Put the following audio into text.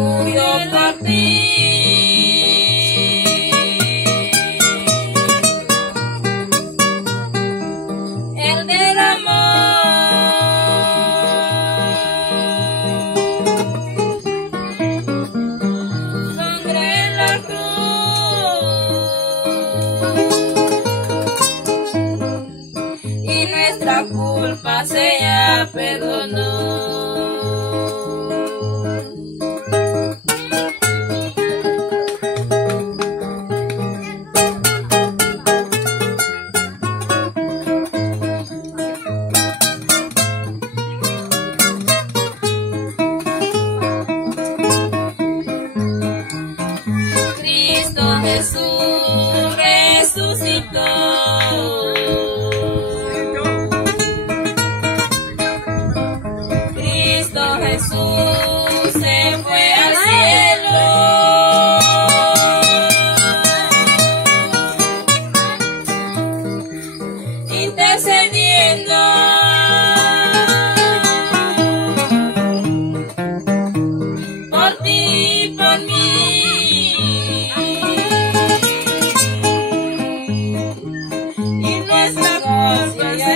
murió por ti. Él derramó sangre en la cruz y nuestra culpa se ya perdonó. Cristo Jesús resucitó. Cristo Jesús se fue al cielo. Intercediendo por ti y por mí. Y nuestra gracia